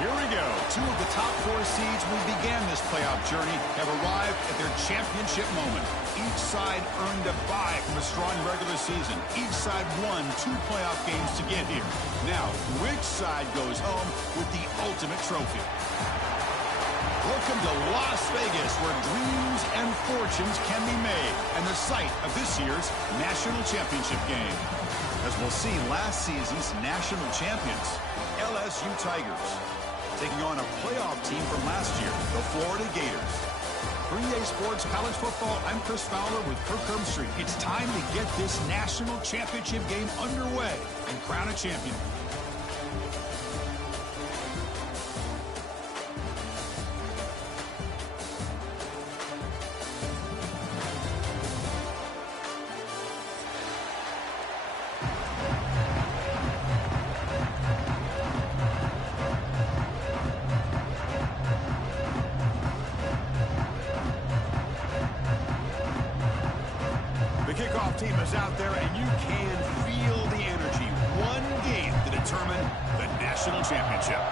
Here we go. Two of the top four seeds who began this playoff journey have arrived at their championship moment. Each side earned a bye from a strong regular season. Each side won 2 playoff games to get here. Now, which side goes home with the ultimate trophy? Welcome to Las Vegas, where dreams and fortunes can be made, and the site of this year's national championship game. As we'll see, last season's national champions, LSU Tigers, taking on a playoff team from last year, the Florida Gators. For EA Sports College Football, I'm Chris Fowler with Kirk Herbstreit. It's time to get this national championship game underway and crown a champion. Kickoff team is out there, and you can feel the energy. One game to determine the national championship.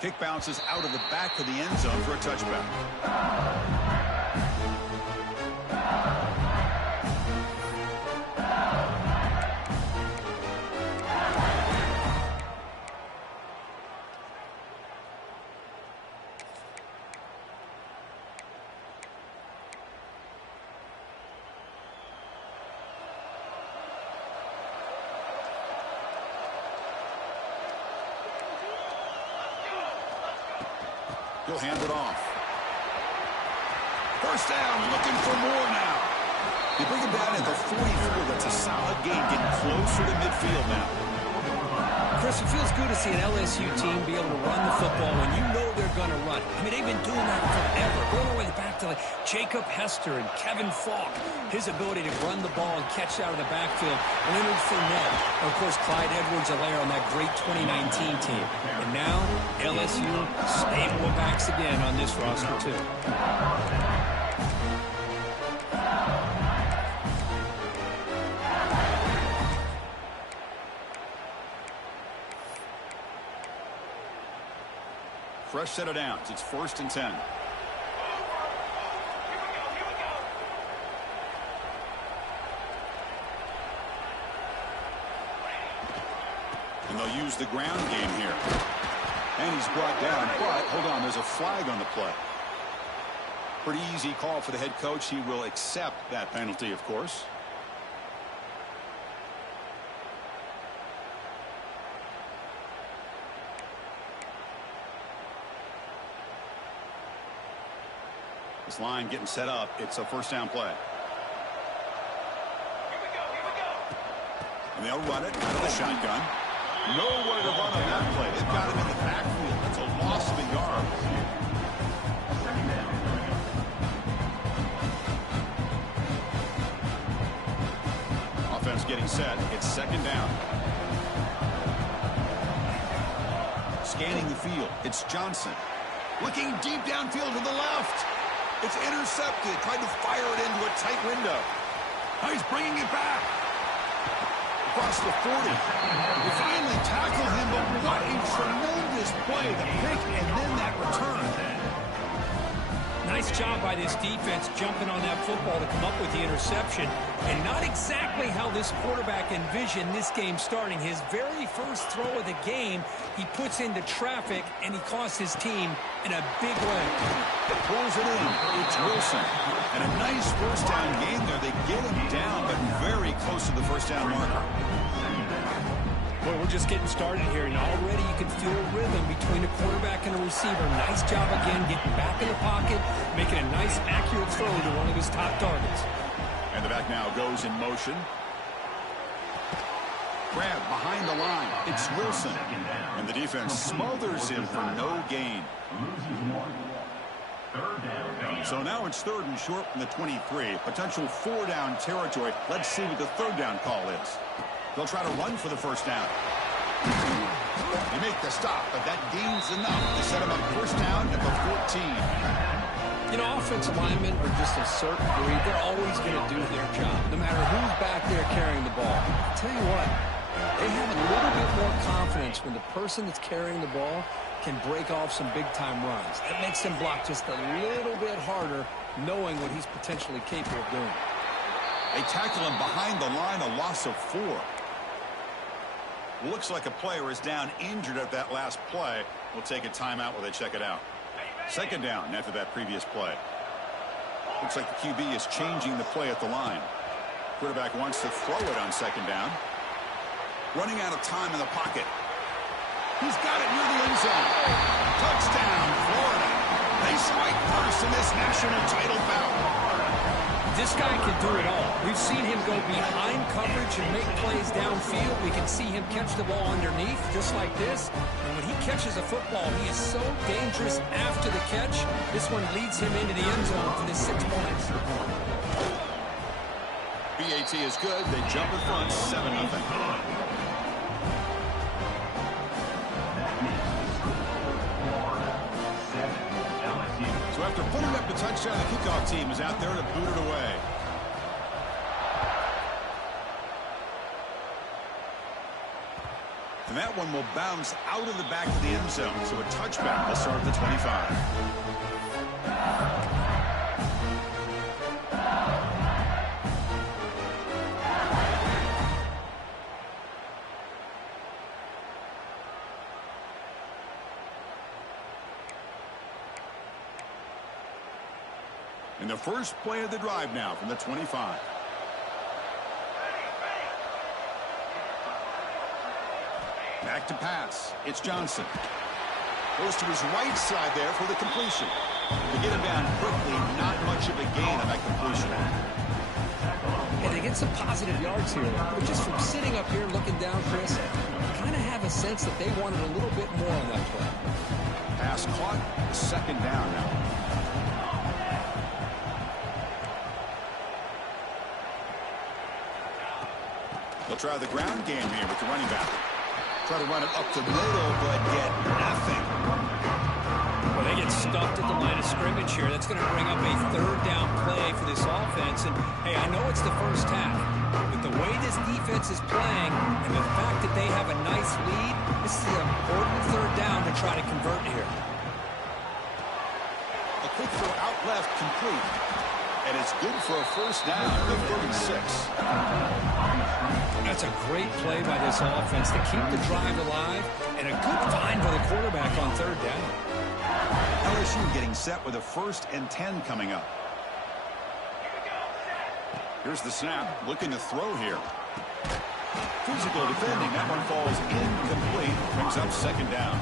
Kick bounces out of the back of the end zone for a touchback. He'll hand it off. First down, looking for more now. They bring him down at the 44. That's a solid gain, getting closer to midfield now. Chris, it feels good to see an LSU team be able to run the football when you know they're going to run. I mean, they've been doing that forever. Going all the way back to like Jacob Hester and Kevin Falk. His ability to run the ball and catch out of the backfield. Leonard Fournette. And of course, Clyde Edwards-Helaire on that great 2019 team. And now, LSU stable of backs again on this roster, too. Fresh set of downs. It's 1st and 10. And they'll use the ground game here. And he's brought down, but hold on, there's a flag on the play. Pretty easy call for the head coach. He will accept that penalty, of course. This line getting set up. It's a first down play. And they'll run it out of the shotgun. Nowhere to run on that play. They've got him in the backfield. It's a loss of a yard. Offense getting set. It's 2nd down. Scanning the field. It's Johnson. Looking deep downfield to the left. It's intercepted. Tried to fire it into a tight window. Now he's bringing it back. Across the 40. They finally tackle him, but what a tremendous play. The pick and then that return. Nice job by this defense jumping on that football to come up with the interception. And not exactly how this quarterback envisioned this game starting. His very first throw of the game, he puts into traffic, and he costs his team in a big way. Pulls it in. It's Wilson. And a nice first down game there. They get him down, but very close to the first down marker. Boy, we're just getting started here, and already you can feel a rhythm between a quarterback and a receiver. Nice job again getting back in the pocket, making a nice, accurate throw to one of his top targets. And the back now goes in motion. Grab behind the line. It's Wilson. And the defense smothers him for no gain. So now it's 3rd and short from the 23. Potential 4-down territory. Let's see what the 3rd down call is. They'll try to run for the first down. They make the stop, but that gains enough to set them up first down at the 14. You know, offensive linemen are just a certain breed. They're always going to do their job, no matter who's back there carrying the ball. I'll tell you what, They have a little bit more confidence when the person that's carrying the ball can break off some big-time runs. That makes them block just a little bit harder, knowing what he's potentially capable of doing. They tackle him behind the line, a loss of 4. Looks like a player is down injured at that last play. We'll take a timeout while they check it out. Second down after that previous play. Looks like the QB is changing the play at the line. Quarterback wants to throw it on second down. Running out of time in the pocket. He's got it near the end zone. Touchdown, Florida. They strike first in this national title bout. This guy can do it all. We've seen him go behind coverage and make plays downfield. We can see him catch the ball underneath, just like this. And when he catches a football, he is so dangerous after the catch. This one leads him into the end zone for the 6 points. BAT is good. They jump in front, 7-0. So after putting up the touchdown, the kickoff team is out there to boot it away. And that one will bounce out of the back of the end zone. So a touchback will start at the 25. And the first play of the drive now from the 25. Back to pass. It's Johnson. Goes to his right side there for the completion. To get him down quickly, not much of a gain on that completion. And they get some positive yards here. But just from sitting up here looking down, Chris, I kind of have a sense that they wanted a little bit more on that play. Pass caught. Second down now. They'll try the ground game here with the running back. Try to run it up the middle, but get nothing. Well, they get stuffed at the line of scrimmage here. That's going to bring up a third down play for this offense. And, hey, I know it's the first half, but the way this defense is playing and the fact that they have a nice lead, this is an important third down to try to convert here. A quick throw out left, complete. And it's good for a first down at the 36. That's a great play by this offense to keep the drive alive, and a good find by the quarterback on third down. LSU getting set with a 1st and 10 coming up. Here's the snap, looking to throw here. Physical defending, that one falls incomplete, brings up second down.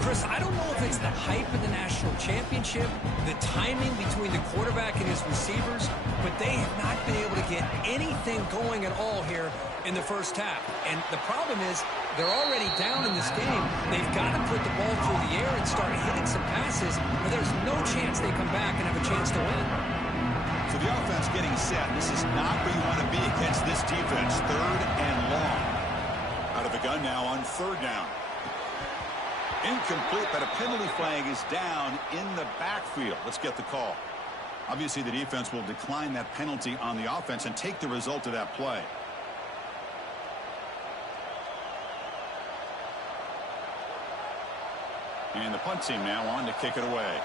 Chris, I don't know if it's the hype of the national championship, the timing between the quarterback and his receivers, but they have not been able to get anything going at all here in the first half. And the problem is they're already down in this game. They've got to put the ball through the air and start hitting some passes, or there's no chance they come back and have a chance to win. So the offense getting set. This is not where you want to be against this defense. Third and long. Out of the gun now on third down. Incomplete, but a penalty flag is down in the backfield. Let's get the call. Obviously, the defense will decline that penalty on the offense and take the result of that play. And the punt team now on to kick it away.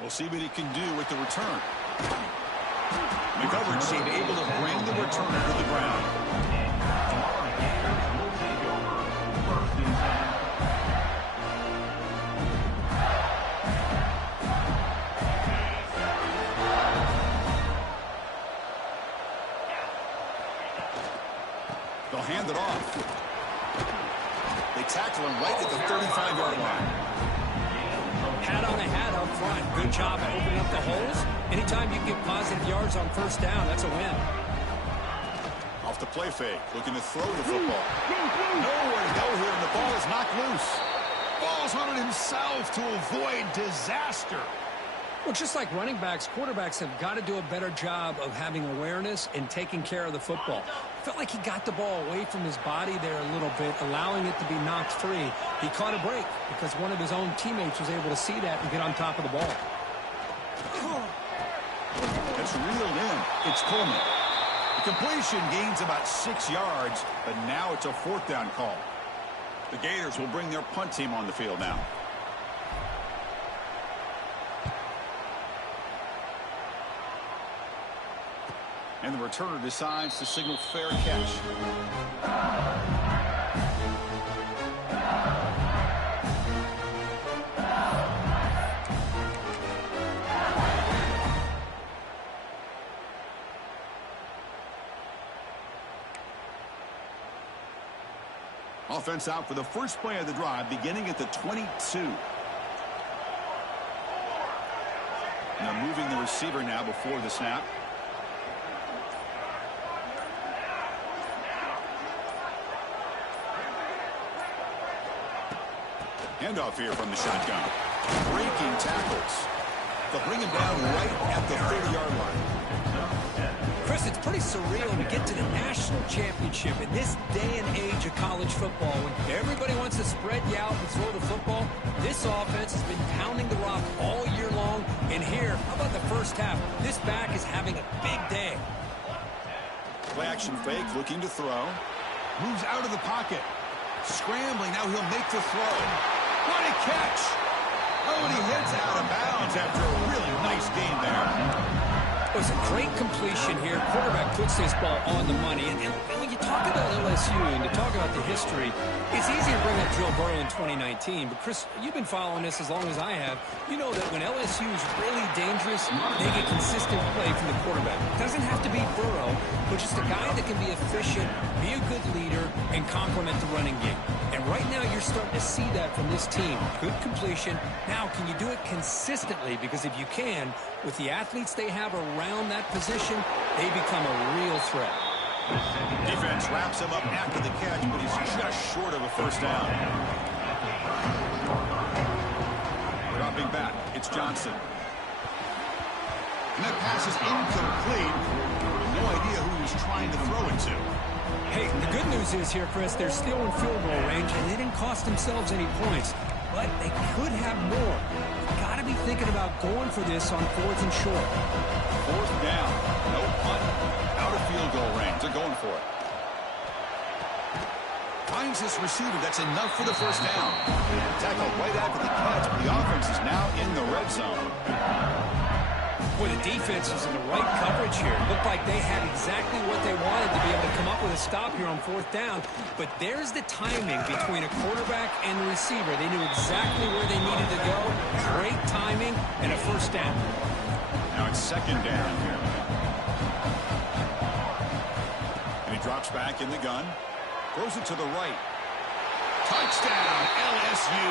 We'll see what he can do with the return. The coverage team able to bring the returner to the ground. They'll hand it off. They tackle him right at the 35-yard line. Hat on a hat up front. Good job at opening up the holes. Anytime you get positive yards on first down, that's a win. Off the play fake, looking to throw the football. Nowhere to go here, and the ball is knocked loose. Ball's hunted himself to avoid disaster. Well, just like running backs, quarterbacks have got to do a better job of having awareness and taking care of the football. Felt like he got the ball away from his body there a little bit, allowing it to be knocked free. He caught a break because one of his own teammates was able to see that and get on top of the ball. it's reeled in. It's Coleman. The completion gains about 6 yards, but now it's a 4th down call. The Gators will bring their punt team on the field now. And the returner decides to signal fair catch. Offense out for the first play of the drive, beginning at the 22. And they're moving the receiver now before the snap. Handoff here from the shotgun. Breaking tackles. They'll bring him down right at the 30-yard line. Chris, it's pretty surreal to get to the national championship in this day and age of college football when everybody wants to spread you out and throw the football. This offense has been pounding the rock all year long. And here, how about the first half? This back is having a big day. Play action fake, looking to throw. Moves out of the pocket. Scrambling, now he'll make the throw. What a catch! Oh, and he heads out of bounds after a really nice game there. It was a great completion here. Quarterback puts this ball on the money. And when you talk about LSU and you talk about the history, it's easy to bring up Joe Burrow in 2019. But, Chris, you've been following this as long as I have. You know that when LSU is really dangerous, they get consistent play from the quarterback. It doesn't have to be Burrow, but just a guy that can be efficient, be a good leader, and complement the running game. And right now you're starting to see that from this team. Good completion. Now, can you do it consistently? Because if you can, with the athletes they have around that position, they become a real threat. Defense wraps him up after the catch, but he's just short of a first down. Dropping back, it's Johnson. And that pass is incomplete. No idea who he was trying to throw it to. Hey, the good news is here, Chris, they're still in field goal range, and they didn't cost themselves any points. But they could have more. You've got to be thinking about going for this on 4th and short. 4th down. No punt. Out of field goal range. They're going for it. Finds this receiver. That's enough for the first down. Tackled right after the catch, but the offense is now in the red zone. Boy, the defense is in the right coverage here. Looked like they had exactly what they wanted to be able to come up with a stop here on 4th down. But there's the timing between a quarterback and the receiver. They knew exactly where they needed to go. Great timing and a first down. Now it's 2nd down here. And he drops back in the gun. Throws it to the right. Touchdown, LSU,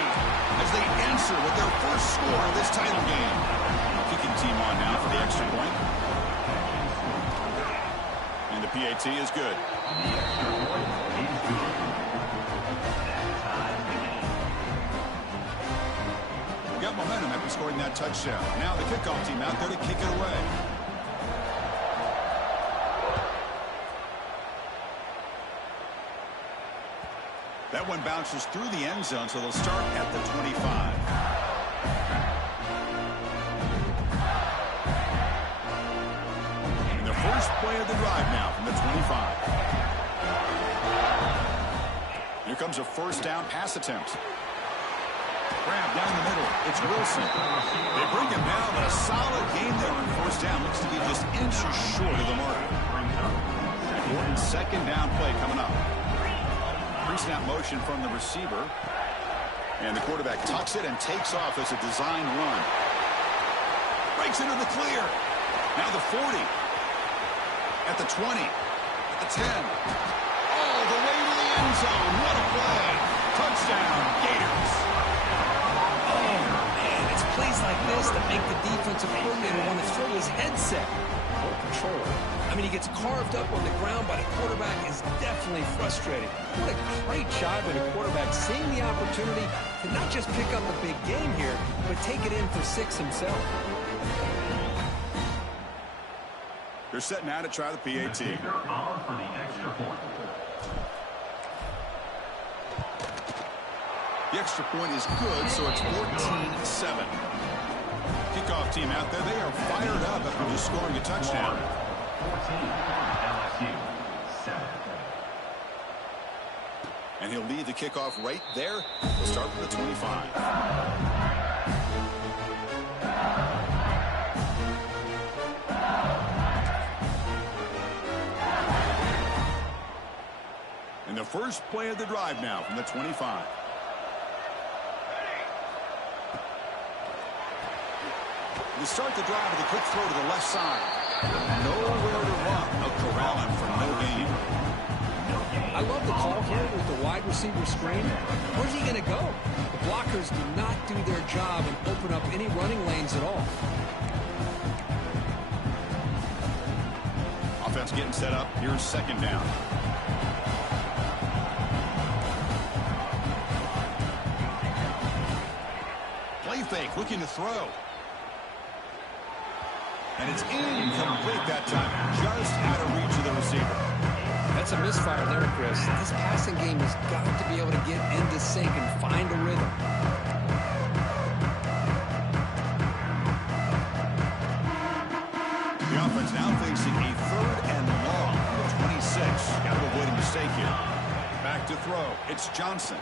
as they answer with their first score of this title game. Kicking team on now for the extra point. And the PAT is good. We got momentum after scoring that touchdown. Now the kickoff team out there to kick it away. That one bounces through the end zone, so they'll start at the 25. And the first play of the drive now from the 25. Here comes a first down pass attempt. Grab down the middle. It's Wilson. They bring him down, but a solid game there on 1st down. Looks to be just inches short of the mark. Important 2nd down play coming up. Pre-snap motion from the receiver. And the quarterback tucks it and takes off as a designed run. Breaks into the clear. Now the 40. At the 20. At the 10. All the way to the end zone. What a play. Touchdown, Gators. Oh, man, it's plays like this that make the defensive coordinator want to throw his headset. More control. I mean, he gets carved up on the ground by the quarterback. Is definitely frustrating. What a great job by the quarterback seeing the opportunity to not just pick up a big game here, but take it in for 6 himself. They're setting out to try the PAT. The extra point is good, so it's 14-7. Kickoff team out there, they are fired up after just scoring a touchdown. 14, LSU, 7. And he'll lead the kickoff right there. We'll start from the 25. And the first play of the drive now from the 25. To start the drive with a quick throw to the left side. Nowhere to run. They'll corral him for no gain. I love the call here with the wide receiver screen. Where's he going to go? The blockers do not do their job and open up any running lanes at all. Offense getting set up. Here's second down. Play fake, looking to throw. And it's incomplete that time. Just out of reach of the receiver. That's a misfire there, Chris. This passing game has got to be able to get into sync and find a rhythm. The offense now facing a 3rd and long from the 26. Got to avoid a mistake here. Back to throw. It's Johnson.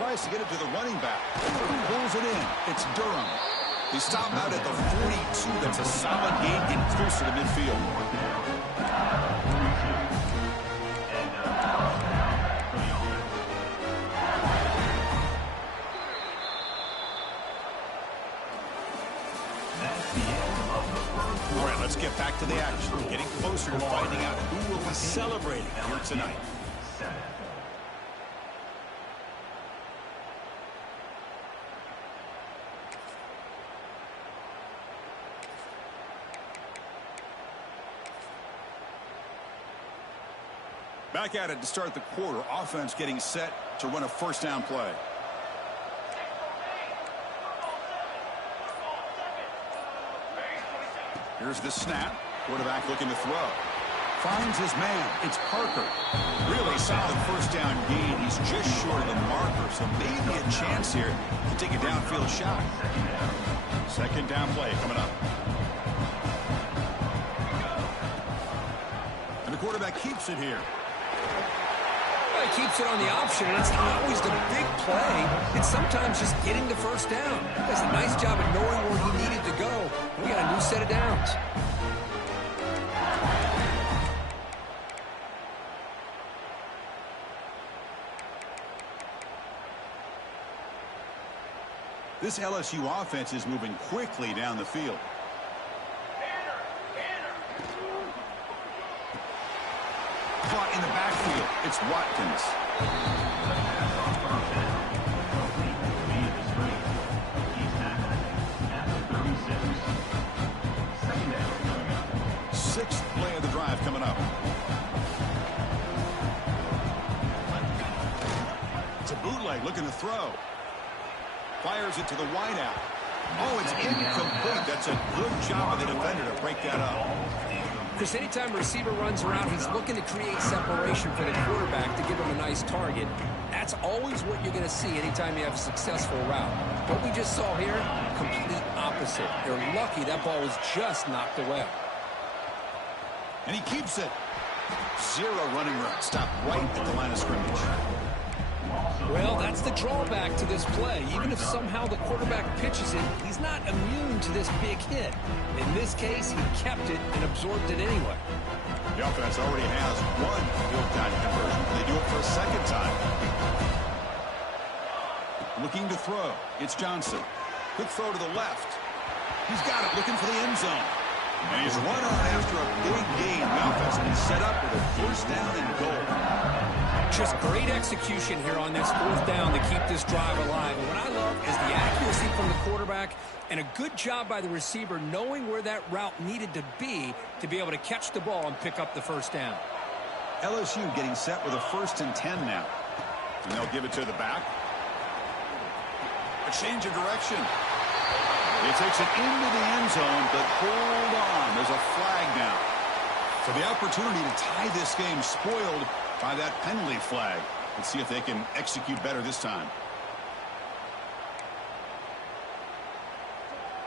Tries to get it to the running back. Pulls it in. It's Durham. They stop out at the 42. That's a solid gain, getting closer to midfield. All right, let's get back to the action. Getting closer to finding out who will be celebrating here tonight. Back at it to start the quarter. Offense getting set to run a first down play. Here's the snap. Quarterback looking to throw. Finds his man. It's Parker. Really solid first down gain. He's just short of the marker, so maybe a chance here to take a downfield shot. Second down play coming up. And the quarterback keeps it here. Well, he keeps it on the option, and it's not always the big play. It's sometimes just getting the first down. He does a nice job of knowing where he needed to go. We got a new set of downs. This LSU offense is moving quickly down the field. Caught in the backfield. It's Watkins. Sixth play of the drive coming up. It's a bootleg looking to throw. Fires it to the wideout. Oh, it's incomplete. That's a good job of the defender to break that up. Chris, anytime a receiver runs around, he's looking to create separation for the quarterback to give him a nice target. That's always what you're going to see anytime you have a successful route. What we just saw here, complete opposite. They're lucky that ball was just knocked away. And he keeps it. Zero running room. Stop right at the line of scrimmage. Well, that's the drawback to this play. Even if somehow the quarterback pitches it, he's not immune to this big hit. In this case, he kept it and absorbed it anyway. The offense already has one fourth-down conversion. They do it for a second time. Looking to throw. It's Johnson. Quick throw to the left. He's got it, looking for the end zone. And he's run on after a big gain. The offense has been set up with a first down and goal. Just great execution here on this fourth down to keep this drive alive. And what I love is the accuracy from the quarterback and a good job by the receiver knowing where that route needed to be able to catch the ball and pick up the first down. LSU getting set with a 1st and 10 now. And they'll give it to the back. A change of direction. He takes it into the end zone, but hold on. There's a flag now. So the opportunity to tie this game spoiled by that penalty flag. Let's see if they can execute better this time.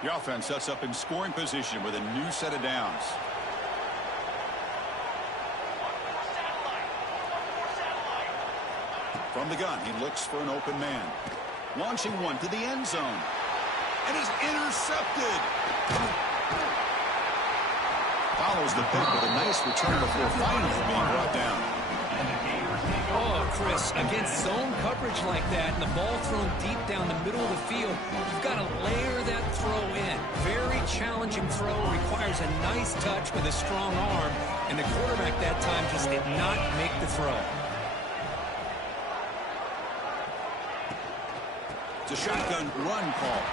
The offense sets up in scoring position with a new set of downs. From the gun, he looks for an open man. Launching one to the end zone. And is intercepted. Follows the pick with a nice return before finally being brought down. Oh, Chris, against zone coverage like that and the ball thrown deep down the middle of the field, you've got to layer that throw in. Very challenging throw, requires a nice touch with a strong arm, and the quarterback that time just did not make the throw. It's a shotgun run call.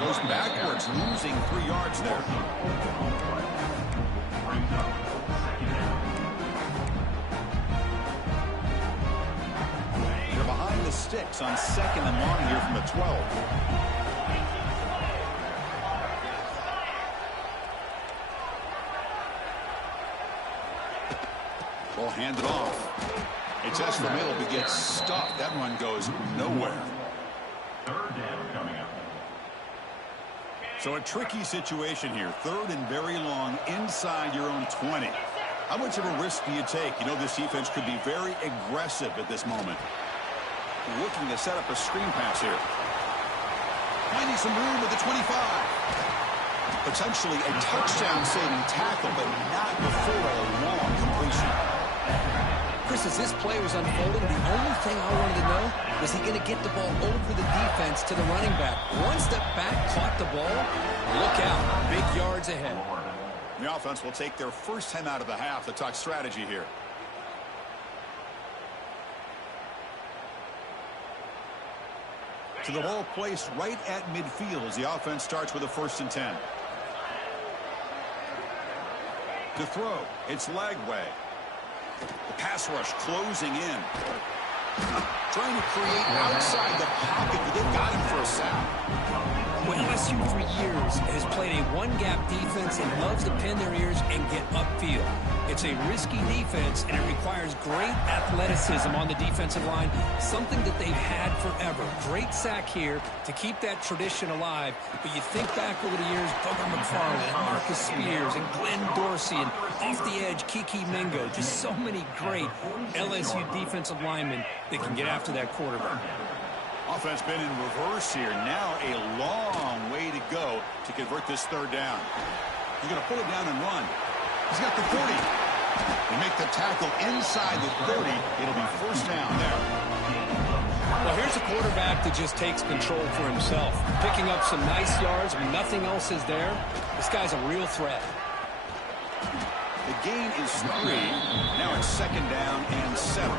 Goes backwards, losing 3 yards there. They're behind the sticks on 2nd and long here from the 12. Ball handed off. It's S for middle, but gets stuffed. That one goes nowhere. 3rd down coming up. So a tricky situation here. 3rd and very long inside your own 20. How much of a risk do you take? You know this defense could be very aggressive at this moment. Looking to set up a screen pass here. Finding some room with the 25. Potentially a touchdown-saving tackle, but not before a long completion. Chris, as this play was unfolding, the only thing I wanted to know was he going to get the ball over the defense to the running back. One step back, caught the ball. Look out, big yards ahead. The offense will take their first 10 out of the half to talk strategy here. To the ball placed right at midfield as the offense starts with a 1st and 10. To throw, it's Lagway. The pass rush closing in. Trying to create outside the pocket, but they've got him for a sack. Well, LSU for years has played a one-gap defense and loves to pin their ears and get upfield. It's a risky defense, and it requires great athleticism on the defensive line, something that they've had forever. Great sack here to keep that tradition alive, but you think back over the years, Booger McFarland and Marcus Spears and Glenn Dorsey and off the edge, Kiki Mingo, just so many great LSU defensive linemen that can get after that quarterback. Offense been in reverse here. Now a long way to go to convert this 3rd down. He's going to pull it down and run. He's got the 30. They make the tackle inside the 30. It'll be 1st down there. Well, here's a quarterback that just takes control for himself. Picking up some nice yards when nothing else is there. This guy's a real threat. The gain is 3. Now it's 2nd down and 7.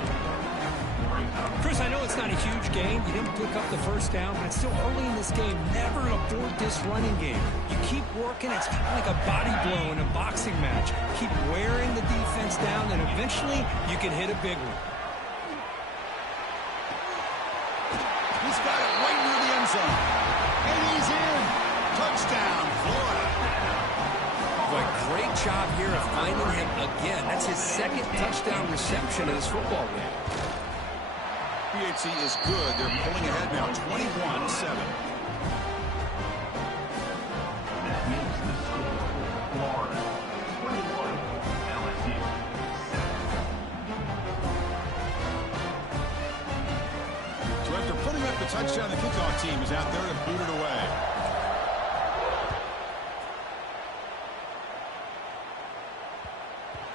Chris, I know it's not a huge gain. You didn't pick up the 1st down, but it's still early in this game. Never abort this running game. You keep working. It's kind of like a body blow in a boxing match. Keep wearing the defense down, and eventually you can hit a big one. He's got it right near the end zone. And he's in. Touchdown, Florida. Boy, great job here of finding him again. That's his 2nd touchdown reception in his football game. PHC is good. They're pulling ahead now, 21-7. That means the score, Florida 21, LSU 7. So after putting up the touchdown, the kickoff team is out there to boot it away.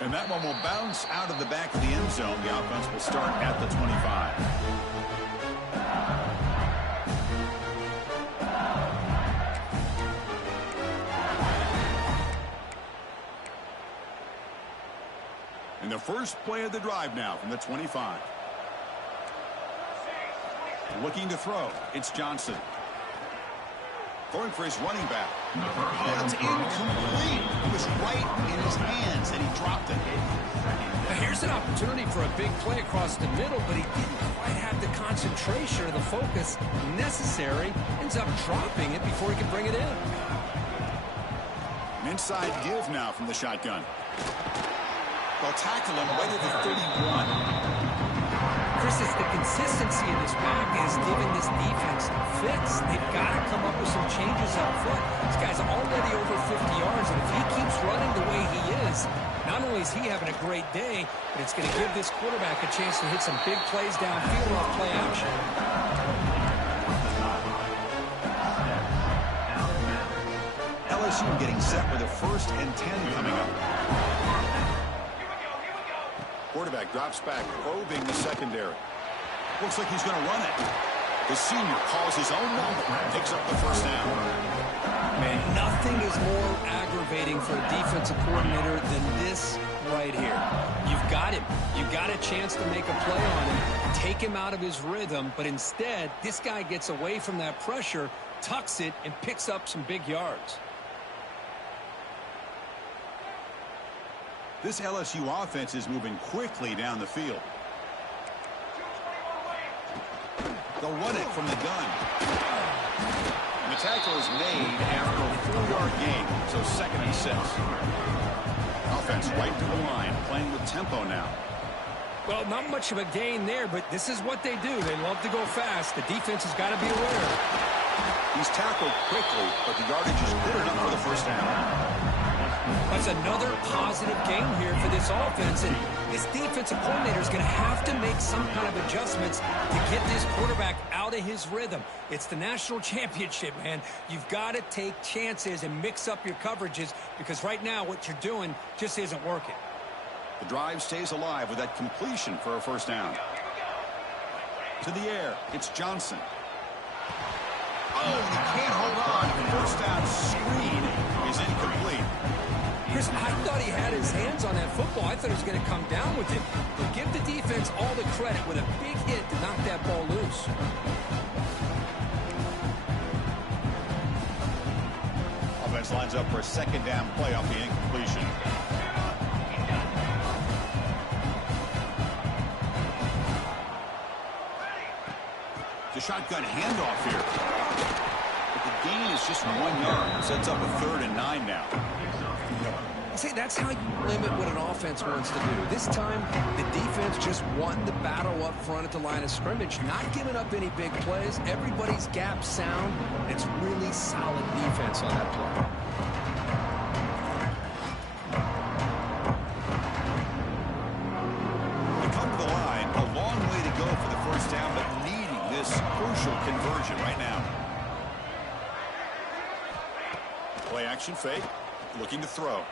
And that one will bounce out of the back of the end zone. The offense will start at the 25. And the first play of the drive now from the 25. Looking to throw. It's Johnson. Throwing for his running back. Oh, it's incomplete. It was right in his hands, and he dropped it. Now here's an opportunity for a big play across the middle, but he didn't quite have the concentration or the focus necessary. Ends up dropping it before he can bring it in. An inside give now from the shotgun. They'll tackle him right at the 31. Chris, it's the consistency in this back is giving this defense fits. They've got to come up with some changes up front. He's got only is he having a great day, but it's going to give this quarterback a chance to hit some big plays downfield off play action. LSU getting set with a 1st and 10 coming up. Quarterback drops back, probing the secondary. Looks like he's going to run it. The senior calls his own number, picks up the 1st down. Man, nothing is more aggravating for a defensive coordinator than this right here. You've got him. You've got a chance to make a play on him, take him out of his rhythm, but instead, this guy gets away from that pressure, tucks it, and picks up some big yards. This LSU offense is moving quickly down the field. They'll run it from the gun. And the tackle is made after a 4-yard gain, so 2nd and 6. Offense right to the line, playing with tempo now. Well, not much of a gain there, but this is what they do. They love to go fast. The defense has got to be aware. He's tackled quickly, but the yardage is good enough for the 1st down. That's another positive game here for this offense, and this defensive coordinator is going to have to make some kind of adjustments to get this quarterback out of his rhythm. It's the national championship, man. You've got to take chances and mix up your coverages because right now what you're doing just isn't working. The drive stays alive with that completion for a 1st down. To the air, it's Johnson. Oh, he can't hold on. 1st down screen is incomplete. Chris, I thought he had his hands on that football. I thought he was going to come down with it. But give the defense all the credit with a big hit to knock that ball loose. Offense lines up for a 2nd down play off the incompletion. The shotgun handoff here. But the gain is just 1 yard. Sets up a 3rd and 9 now. See, that's how you limit what an offense wants to do. This time, the defense just won the battle up front at the line of scrimmage, not giving up any big plays. Everybody's gap sound. It's really solid defense on that play. They come to the line. A long way to go for the 1st down, but needing this crucial conversion right now. Play action fake. Looking to throw.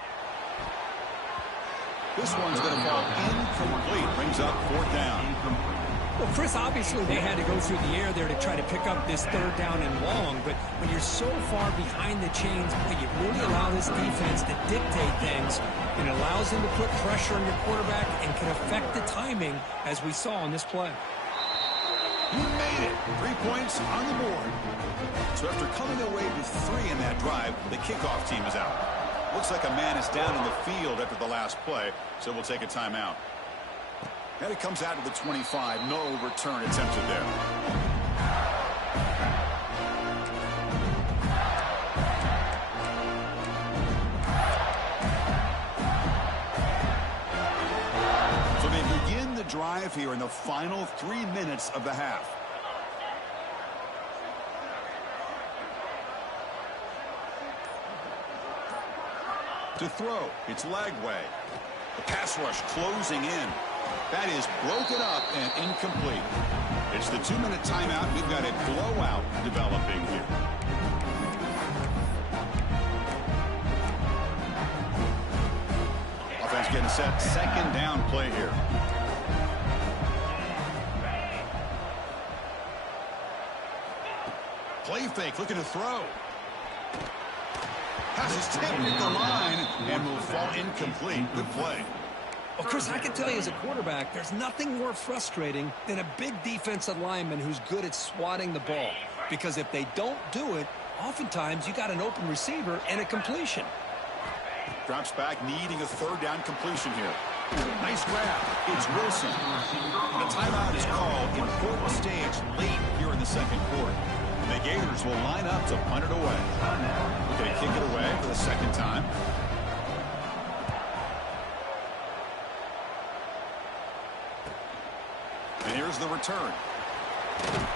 This one's going to fall incomplete. Brings up 4th down. Well, Chris, obviously they had to go through the air there to try to pick up this 3rd down and long, but when you're so far behind the chains, you really allow this defense to dictate things, and it allows them to put pressure on your quarterback and can affect the timing, as we saw on this play. He made it. 3 points on the board. So after coming away with 3 in that drive, the kickoff team is out. Looks like a man is down in the field after the last play, so we'll take a timeout. And it comes out to the 25. No return attempted there. So they begin the drive here in the final 3 minutes of the half. To throw, it's Lagway. The pass rush closing in. That is broken up and incomplete. It's the 2-minute timeout. We've got a blowout developing here. Offense getting set. 2nd down play here. Play fake, looking to throw. Pass is tipped at the line and will fall incomplete. Good play. Well, Chris, I can tell you as a quarterback, there's nothing more frustrating than a big defensive lineman who's good at swatting the ball. Because if they don't do it, oftentimes you got an open receiver and a completion. Drops back, needing a 3rd down completion here. Nice grab. It's Wilson. And a timeout is called. Important stage late here in the 2nd quarter. The Gators will line up to punt it away. We're going to kick it away for the 2nd time. And here's the return.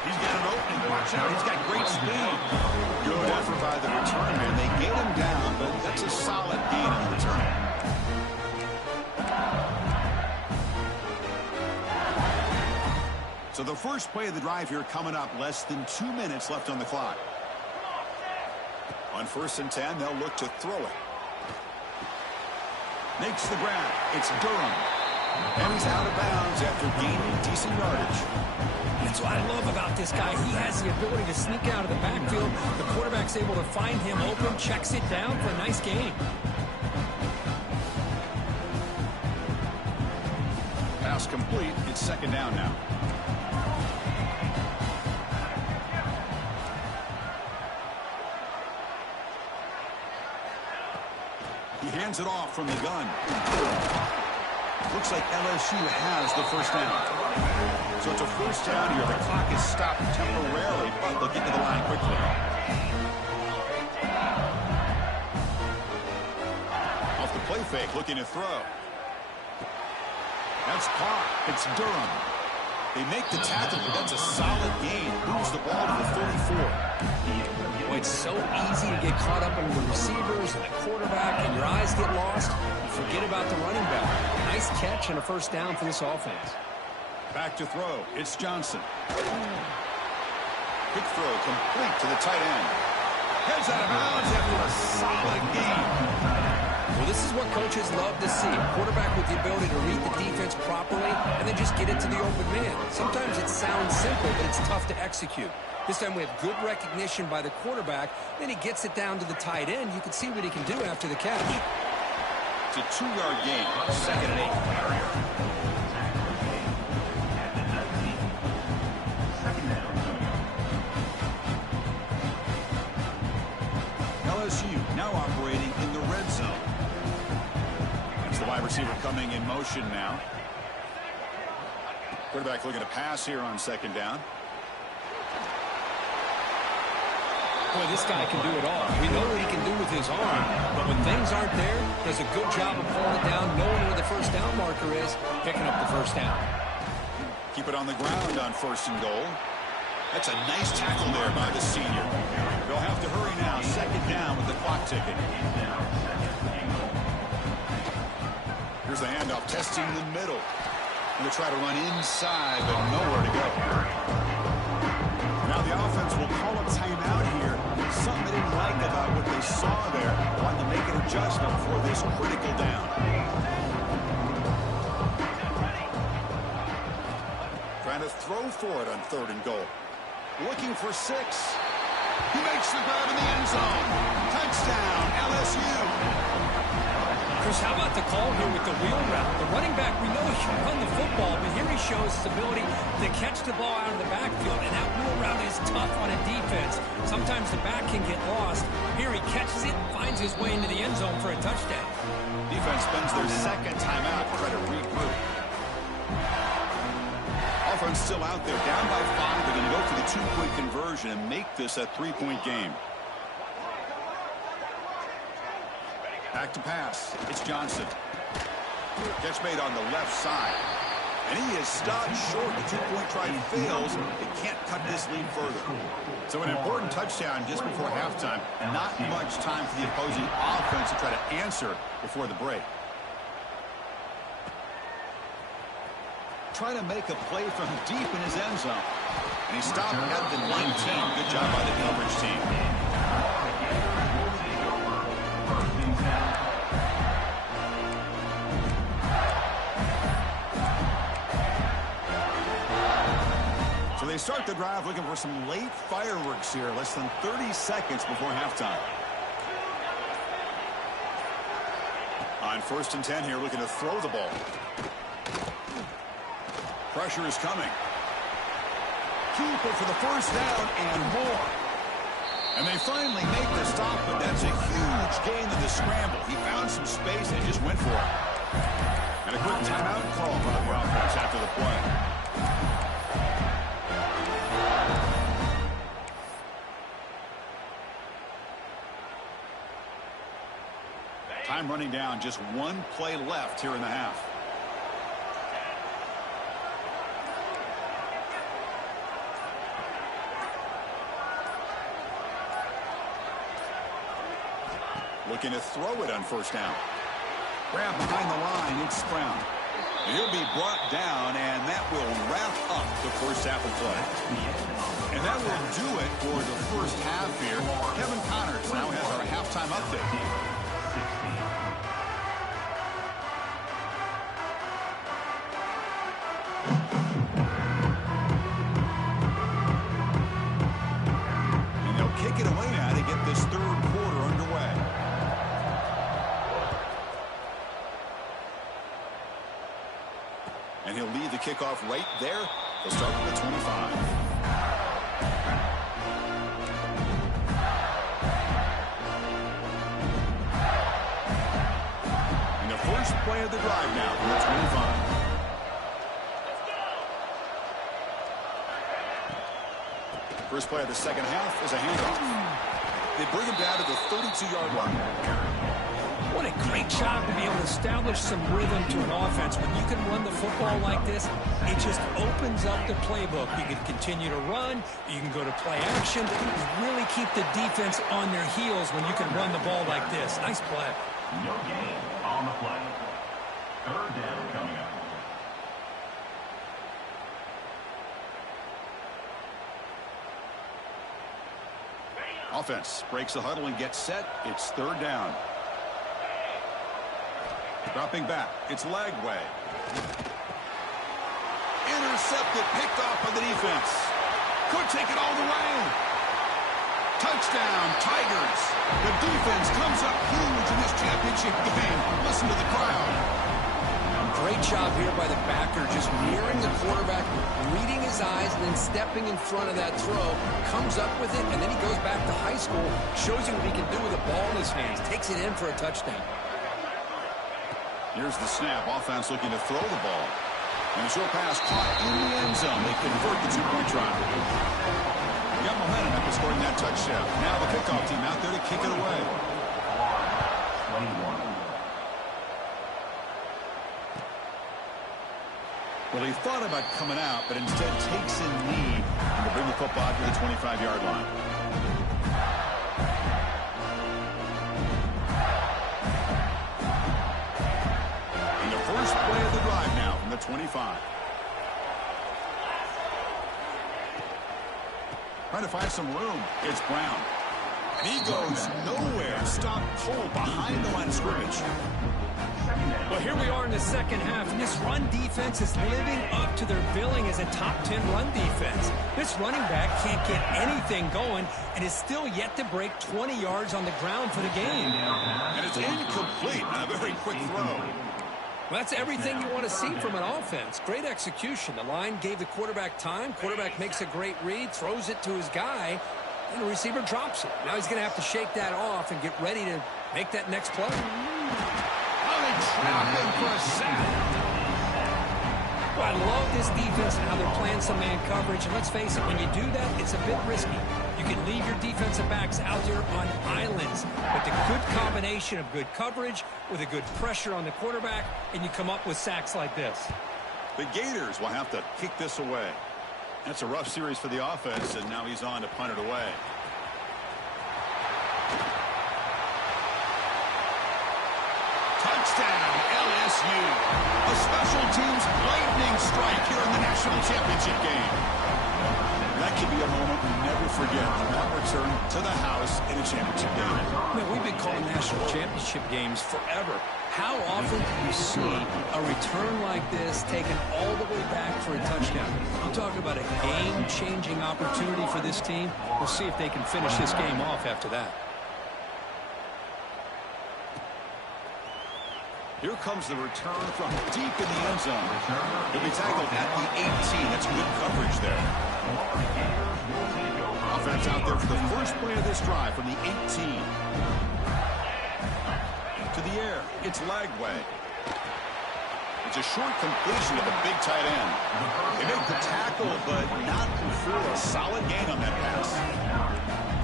He's got an opening. Watch out. He's got great speed. Good effort by the return man. They get him down, but that's a solid gain on the return. So the first play of the drive here coming up, less than 2 minutes left on the clock. On 1st and 10, they'll look to throw it. Makes the grab. It's Durham. And he's out of bounds after gaining decent yardage. That's what I love about this guy. He has the ability to sneak out of the backfield. The quarterback's able to find him open, checks it down for a nice gain. Pass complete. It's 2nd down now. He hands it off from the gun. Looks like LSU has the 1st down. So it's a 1st down here. The clock is stopped temporarily, but they'll get to the line quickly. Off the play fake, looking to throw. That's caught. It's Durham. They make the tackle, but that's a solid gain. Moves the ball to the 34. Boy, it's so easy to get caught up in the receivers and the quarterback, and your eyes get lost. You forget about the running back. Nice catch and a 1st down for this offense. Back to throw. It's Johnson. Quick throw complete to the tight end. Heads out of bounds after a solid gain. Well, this is what coaches love to see. A quarterback with the ability to read the defense properly and then just get it to the open man. Sometimes it sounds simple, but it's tough to execute. This time we have good recognition by the quarterback. Then he gets it down to the tight end. You can see what he can do after the catch. It's a 2-yard gain. 2nd and 8. LSU now operating in the red zone. That's the wide receiver coming in motion now. Quarterback looking to pass here on 2nd down. Boy, this guy can do it all. We know what he can do with his arm, but when things aren't there, does a good job of pulling it down, knowing where the 1st down marker is, picking up the 1st down. Keep it on the ground on 1st and goal. That's a nice tackle there by the senior. They'll have to hurry now. 2nd down with the clock ticking. Here's the handoff, testing the middle. Going to try to run inside, but nowhere to go. Now the offense will call a timeout here. Something they didn't like about what they saw there. Want to make an adjustment for this critical down. Trying to throw for it on 3rd and goal. Looking for 6. He makes the grab in the end zone. Touchdown, LSU. Chris, how about the call here with the wheel route? The running back, we know he can run the football, but here he shows his ability to catch the ball out of the backfield, and that wheel route is tough on a defense. Sometimes the back can get lost. Here he catches it, finds his way into the end zone for a touchdown. Defense spends their 2nd timeout to try to regroup. Offense still out there, down by 5. They're going to go for the 2-point conversion and make this a 3-point game. Back to pass. It's Johnson. Catch made on the left side. And he is stopped short. The 2-point try fails. They can't cut this lead further. So an important touchdown just before halftime. Not much time for the opposing offense to try to answer before the break. Trying to make a play from deep in his end zone. And he stopped at the 19. Good job by the coverage team. So they start the drive looking for some late fireworks here. Less than 30 seconds before halftime. On 1st and 10 here, looking to throw the ball. Pressure is coming. Keep it for the 1st down and more. And they finally make the stop, but that's a huge gain in the scramble. He found some space and just went for it. And a quick timeout call by the offense after the play. Time running down, just 1 play left here in the half. Looking to throw it on 1st down. Grab behind the line, it's Brown. He'll be brought down, and that will wrap up the first half of play. And that will do it for the first half here. Kevin Connors now has our halftime update. Kick it away now to get this third quarter underway. And he'll lead the kickoff right there. He'll start with the 25. And the first play of the drive now from the 25. First play of the second half is a handoff. They bring him down to the 32-yard line. What a great job to be able to establish some rhythm to an offense. When you can run the football like this, it just opens up the playbook. You can continue to run. You can go to play action. You really keep the defense on their heels when you can run the ball like this. Nice play. No gain on the play. Third down coming up. Offense breaks the huddle and gets set. It's third down. Dropping back. It's Lagway. Intercepted. Picked off by the defense. Could take it all the way. Touchdown, Tigers. The defense comes up huge in this championship game. Listen to the crowd. Great job here by the backer, just mirroring the quarterback, reading his eyes, and then stepping in front of that throw, comes up with it, and then he goes back to high school, shows you what he can do with a ball in his hands, takes it in for a touchdown. Here's the snap. Offense looking to throw the ball. And a short pass caught in the end zone. They convert the two-point try. Got momentum after scoring that touchdown. Now the kickoff team out there to kick it away. 21. Well, he thought about coming out, but instead takes in knee and to bring the football to the 25-yard line. And the first play of the drive now from the 25. Trying to find some room. It's Brown. And he goes nowhere. Stopped cold behind the line of scrimmage. Well, here we are in the second half, and this run defense is living up to their billing as a top 10 run defense. This running back can't get anything going and is still yet to break 20 yards on the ground for the game. And it's incomplete on a very quick throw. Well, that's everything you want to see from an offense. Great execution. The line gave the quarterback time. Quarterback makes a great read, throws it to his guy, and the receiver drops it. Now he's going to have to shake that off and get ready to make that next play. Trapping for a sack. Well, I love this defense and how they're playing some man coverage. And let's face it, when you do that, it's a bit risky. You can leave your defensive backs out there on islands. But the good combination of good coverage with a good pressure on the quarterback, and you come up with sacks like this. The Gators will have to kick this away. That's a rough series for the offense, and now he's on to punt it away. Touchdown, LSU. A special teams lightning strike here in the national championship game. That could be a moment we never forget. That return to the house in a championship game. Man, we've been calling national championship games forever. How often do you see a return like this taken all the way back for a touchdown? You talk about a game-changing opportunity for this team. We'll see if they can finish this game off after that. Here comes the return from deep in the end zone. He'll be tackled at the 18. That's good coverage there. Offense out there for the first play of this drive from the 18. To the air, it's Lagway. It's a short completion to the big tight end. They make the tackle, but not for a solid gain on that pass.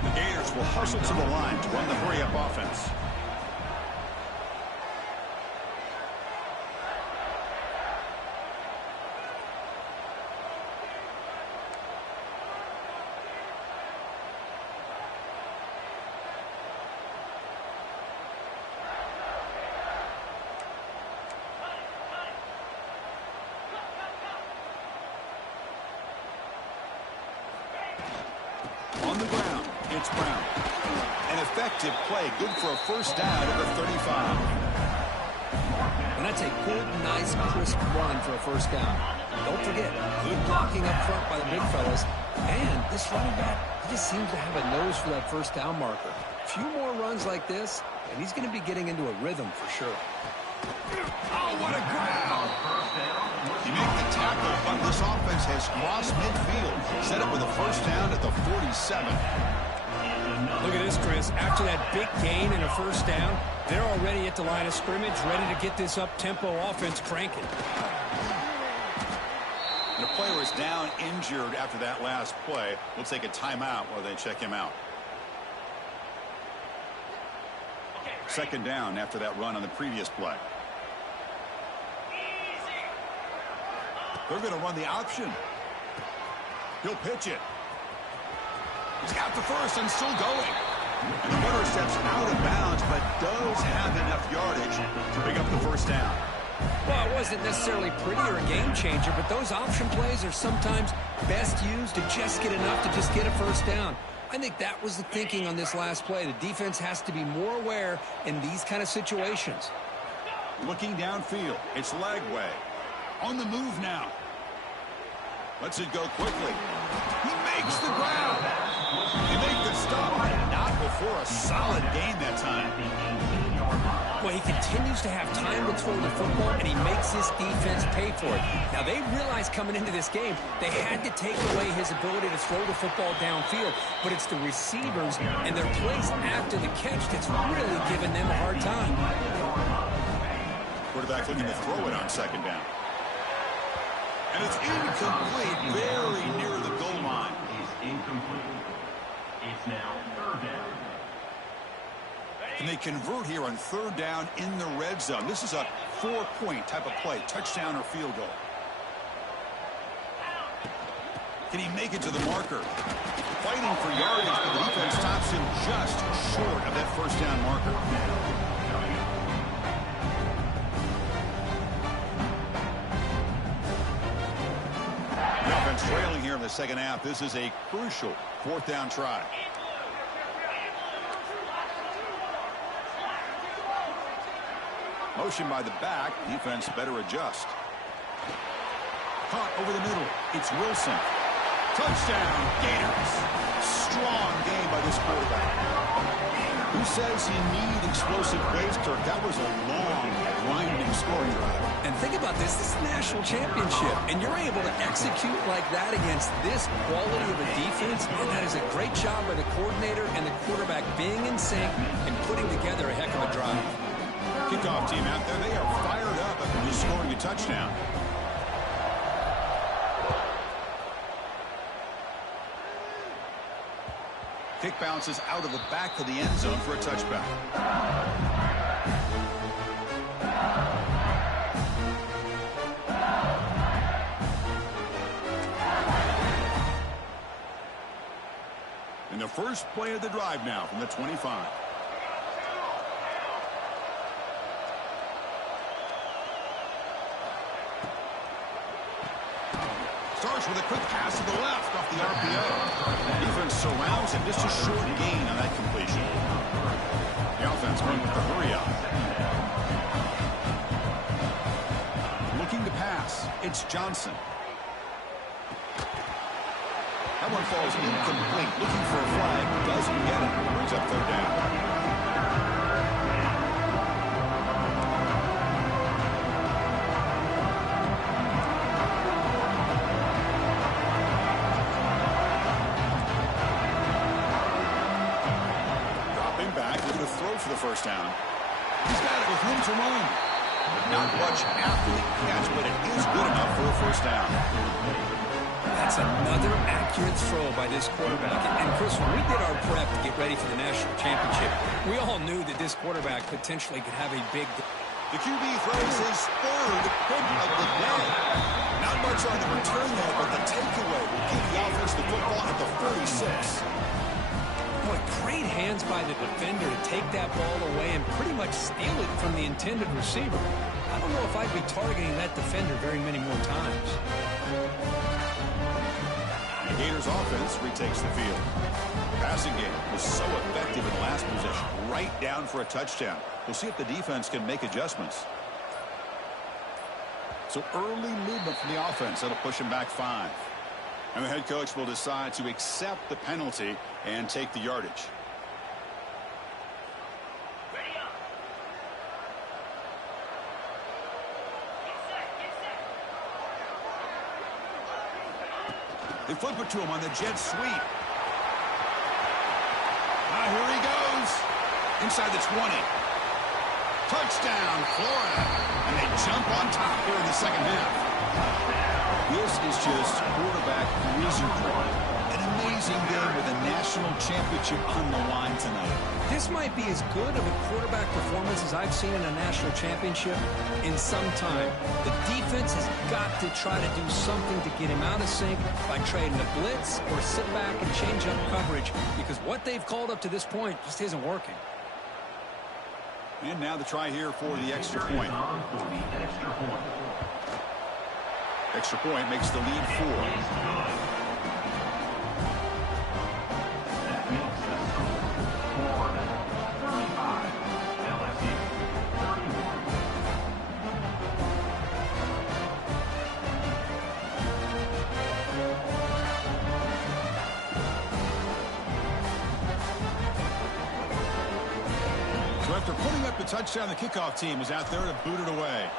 The Gators will hustle to the line to run the hurry-up offense. On the ground, it's Brown. An effective play, good for a first down at the 35. And that's a good, nice, crisp run for a first down. Don't forget, good blocking up front by the big fellas. And this running back, he just seems to have a nose for that first down marker. A few more runs like this, and he's going to be getting into a rhythm for sure. Oh, what a grab! You make the tackle, but this offense has crossed midfield. Set up with a first down at the 47. Look at this, Chris. After that big gain and a first down, they're already at the line of scrimmage, ready to get this up-tempo offense cranking. The player is down injured after that last play. We'll take a timeout while they check him out. Second down after that run on the previous play. They're going to run the option. He'll pitch it. He's got the first and still going. And the runner steps out of bounds, but does have enough yardage to pick up the first down. Well, it wasn't necessarily pretty or a game changer, but those option plays are sometimes best used to just get enough to just get a first down. I think that was the thinking on this last play. The defense has to be more aware in these kind of situations. Looking downfield, it's Lagway. On the move now. Lets it go quickly. He makes the grab. They make the stop, but not before a solid gain that time. Well, he continues to have time to throw the football, and he makes his defense pay for it. Now, they realized coming into this game they had to take away his ability to throw the football downfield, but it's the receivers and their plays after the catch that's really giving them a hard time. Quarterback looking to throw it on second down. And it's incomplete, very near the goal line. Is incomplete. It's now third down. And they convert here on third down in the red zone. This is a 4-point type of play, touchdown or field goal. Can he make it to the marker? Fighting for yardage, but the defense stops him just short of that first down marker. The offense trailing here in the second half. This is a crucial fourth down try. Motion by the back. Defense better adjust. Caught over the middle. It's Wilson. Touchdown, Gators. Strong game by this quarterback. Who says you need explosive plays, Kirk? That was a long, grinding scoring drive. And think about this. This is a national championship, and you're able to execute like that against this quality of a defense, and that is a great job by the coordinator and the quarterback being in sync and putting together a heck of a drive. Kickoff team out there, they are fired up after just scoring a touchdown. Kick bounces out of the back of the end zone for a touchback. And the first play of the drive now from the 25. Starts with a quick pass to the left off the RPO. Defense surrounds him. Just a short gain on that completion. The offense going with the hurry up. Looking to pass. It's Johnson. That one falls incomplete. Looking for a flag. Doesn't get it. Brings up third down. For the first down. He's got it with room to run. Not much after the catch, but it is good enough for a first down. That's another accurate throw by this quarterback. And Chris, when we did our prep to get ready for the national championship, we all knew that this quarterback potentially could have a big... The QB throws his third pick of the day. Not much on the return there, but the takeaway will give the offense the football at the 46. Boy, great hands by the defender to take that ball away and pretty much steal it from the intended receiver. I don't know if I'd be targeting that defender very many more times. The Gators offense retakes the field. Passing game was so effective in the last possession, right down for a touchdown. We'll see if the defense can make adjustments. So early movement from the offense. That'll push him back 5. And the head coach will decide to accept the penalty and take the yardage. They flip it to him on the jet sweep. Here he goes. Inside the 20. Touchdown, Florida. And they jump on top here in the second half. This is just quarterback wizardry. An amazing game with a national championship on the line tonight. This might be as good of a quarterback performance as I've seen in a national championship in some time. The defense has got to try to do something to get him out of sync by trading a blitz or sit back and change up coverage, because what they've called up to this point just isn't working. And now the try here for the extra point. Extra point makes the lead 4. After putting up the touchdown, the kickoff team is out there to boot it away.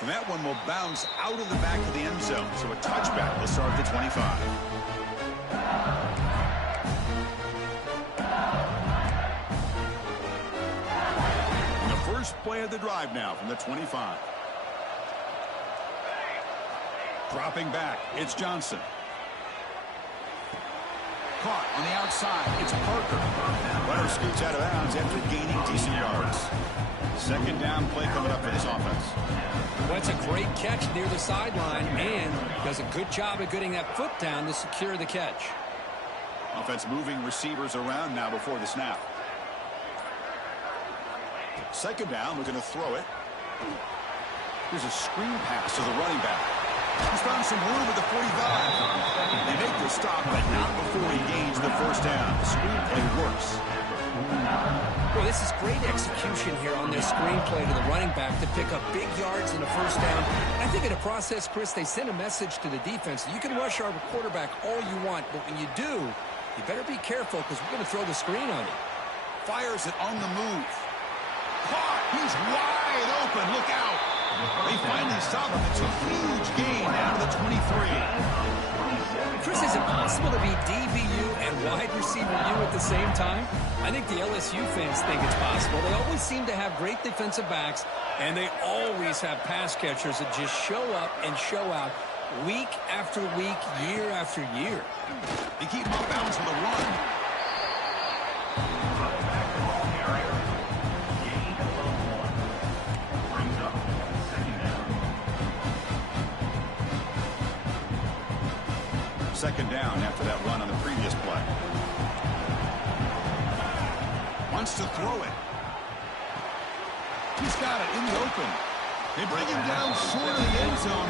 And that one will bounce out of the back of the end zone. So a touchback will start at the 25. And the first play of the drive now from the 25. Dropping back, it's Johnson. Caught on the outside. It's Parker. Runner scoots out of bounds after gaining decent yards. Second down play coming up for this offense. Well, it's a great catch near the sideline, and does a good job of getting that foot down to secure the catch. Offense moving receivers around now before the snap. Second down, we're going to throw it. Here's a screen pass to the running back. He's found some room at the 45. They make the stop, but not before he gains the first down. The screenplay works. Well, this is great execution here on this screenplay to the running back to pick up big yards in the first down. I think in the process, Chris, they send a message to the defense. You can rush our quarterback all you want, but when you do, you better be careful because we're going to throw the screen on you. Fires it on the move. Caught. He's wide open. Look out. They finally stop him. It's a huge gain out of the 23. Chris, is it possible to be DBU and wide receiver U at the same time? I think the LSU fans think it's possible. They always seem to have great defensive backs, and they always have pass catchers that just show up and show out week after week, year after year. They keep him off balance with a run. Second down after that run on the previous play. Wants to throw it. He's got it in the open. They bring him down short of the end zone.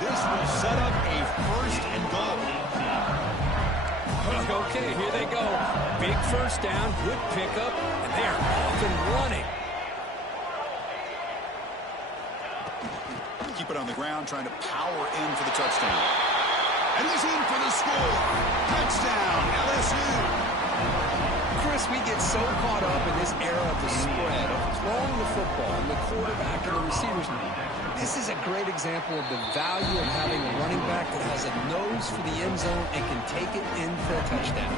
This will set up a first and goal. Okay, here they go. Big first down, good pickup, and they are off and running. Keep it on the ground, trying to power in for the touchdown. And he's in for the score. Touchdown, LSU. Chris, we get so caught up in this era of the spread, of throwing the football, and the quarterback and the receivers. This is a great example of the value of having a running back that has a nose for the end zone and can take it in for a touchdown.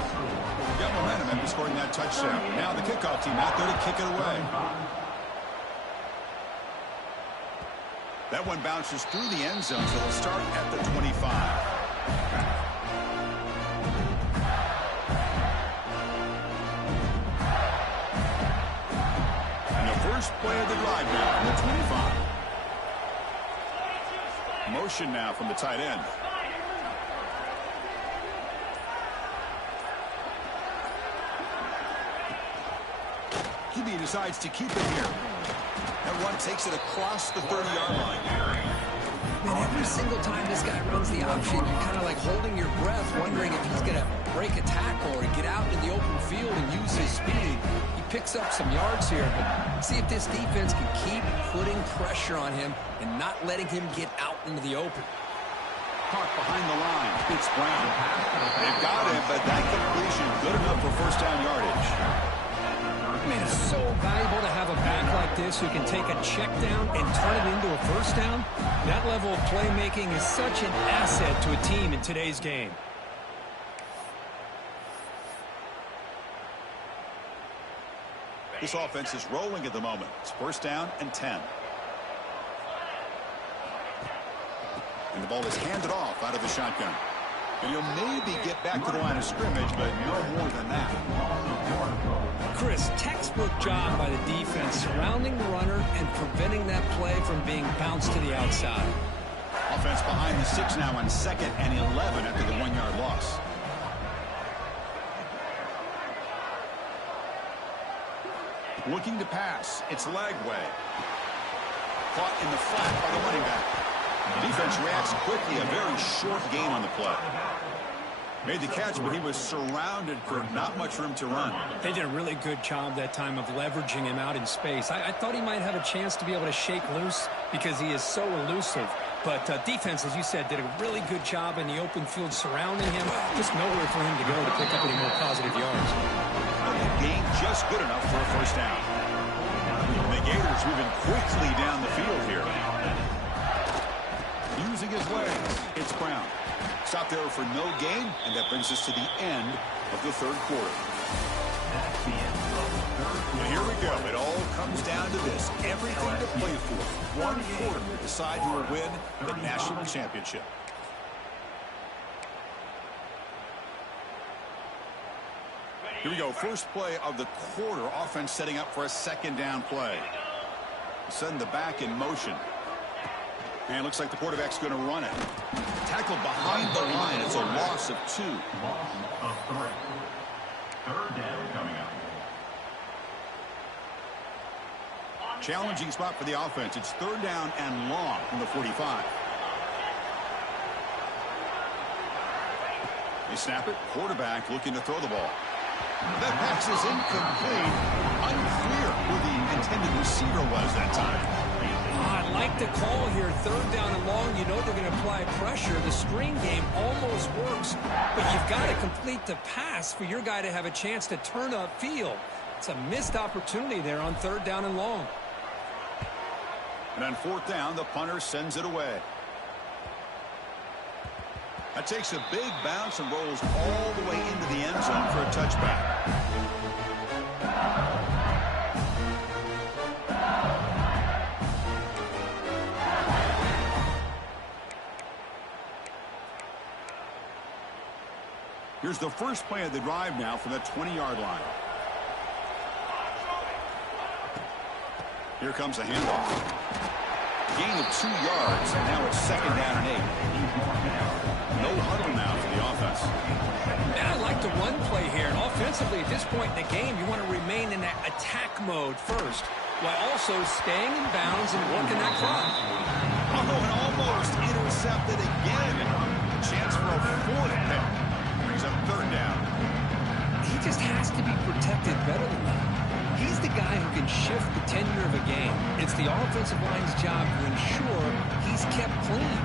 Got momentum after scoring that touchdown. Now the kickoff team out there to kick it away. That one bounces through the end zone, so they'll start at the 25. And the first play of the drive now, the 25. Motion now from the tight end. QB decides to keep it here. That run takes it across the 30-yard line. Man, every single time this guy runs the option, you're kind of like holding your breath, wondering if he's going to break a tackle or get out in the open field and use his speed. He picks up some yards here, but see if this defense can keep putting pressure on him and not letting him get out into the open. Caught behind the line. It's Brown. They've got him, but that completion good enough for first down yardage. Man, it's so valuable to have a back like this who can take a check down and turn it into a first down. That level of playmaking is such an asset to a team in today's game. This offense is rolling at the moment. It's first down and 10. And the ball is handed off out of the shotgun. And he'll maybe get back to the line of scrimmage, but no more than that. Chris, textbook job by the defense surrounding the runner and preventing that play from being bounced to the outside. Offense behind the 6 now on 2nd and 11 after the 1-yard loss. Looking to pass. It's Lagway. Caught in the flat by the running back. Defense reacts quickly. A very short gain on the play. Made the catch, but he was surrounded for not much room to run. They did a really good job that time of leveraging him out in space. I thought he might have a chance to be able to shake loose because he is so elusive. But defense, as you said, did a really good job in the open field surrounding him. Just nowhere for him to go to pick up any more positive yards. Gain just good enough for a first down. The Gators moving quickly down the field here. Using his legs, it's Brown. Stop there for no gain, and that brings us to the end of the third quarter. And here we go. It all comes down to this. Everything to play for. One quarter to decide who will win the national championship. Here we go. First play of the quarter. Offense setting up for a second down play. Send the back in motion. And it looks like the quarterback's going to run it. Tackled behind the line. It's a loss of 2. Loss of 3. Third down coming up. Challenging spot for the offense. It's third down and long from the 45. They snap it. Quarterback looking to throw the ball. That pass is incomplete. Unclear who the intended receiver was that time. I like the call here. Third down and long. You know they're going to apply pressure. The screen game almost works, but you've got to complete the pass for your guy to have a chance to turn upfield. It's a missed opportunity there on third down and long. And on fourth down, the punter sends it away. That takes a big bounce and rolls all the way into the end zone for a touchback. Here's the first play of the drive now from the 20-yard line. Here comes a handoff. Gain of 2 yards, and now it's second down and 8. No huddle now for the offense. And I like the run play here. And offensively, at this point in the game, you want to remain in that attack mode first, while also staying in bounds and working that clock. Oh, and almost intercepted again. Chance for a fourth pick. Brings up third down. He just has to be protected better than that. He's the guy who can shift the tenure of a game. It's the offensive line's job to ensure he's kept clean.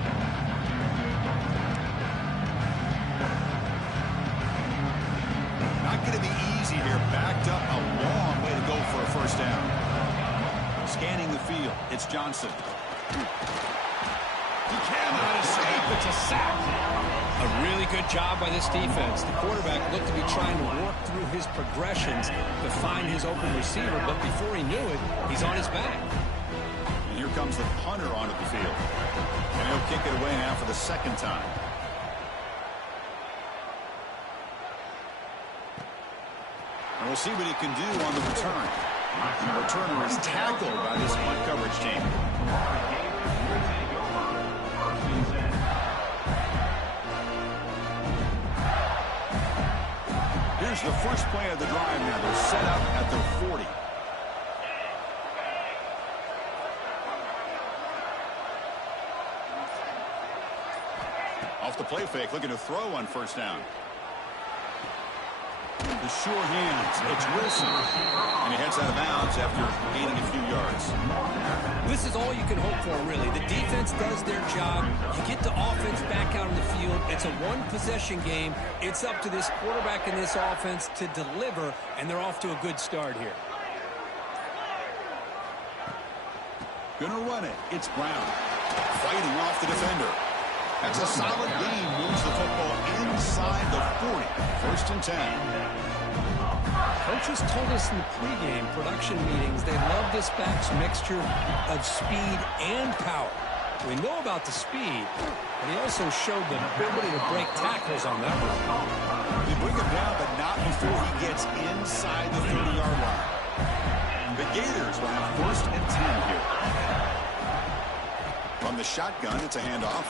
Not going to be easy here. Backed up a long way to go for a first down. Scanning the field. It's Johnson. He cannot escape. It's a sack. A really good job by this defense. The quarterback looked to be trying to work through his progressions to find his open receiver, but before he knew it, he's on his back. And here comes the punter onto the field. And he'll kick it away now for the second time. And we'll see what he can do on the return. And the returner is tackled by this punt coverage team. Here's the first play of the drive now. They're set up at their 40. Off the play fake, looking to throw on first down. The sure hands. It's Wilson. And he heads out of bounds after gaining a few yards. This is all you can hope for, really. The defense does their job. You get the offense back out on the field. It's a one-possession game. It's up to this quarterback and this offense to deliver, and they're off to a good start here. Gonna run it. It's Brown. Fighting off the defender. That's a solid gain. Moves the football inside the 40. First and 10. Coaches told us in the pregame production meetings they love this back's mixture of speed and power. We know about the speed, but he also showed the ability to break tackles on that one. They bring him down, but not before he gets inside the 30-yard line. The Gators will have first and 10 here. From the shotgun, it's a handoff.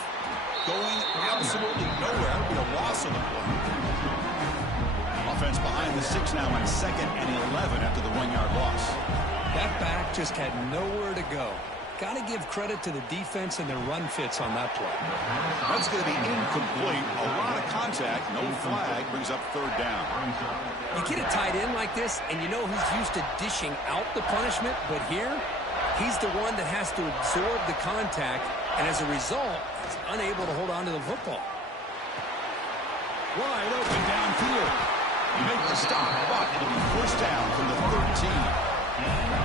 Going absolutely nowhere. That would be a loss on the play. Offense behind the 6 now on 2nd and 11 after the 1-yard loss. That back just had nowhere to go. Got to give credit to the defense and their run fits on that play. That's going to be incomplete. A lot of contact. No flag. Brings up third down. You get a tight end like this, and you know he's used to dishing out the punishment, but here, he's the one that has to absorb the contact, and as a result, he's unable to hold on to the football. Wide open downfield. You make the stop, but it'll be first down from the 13.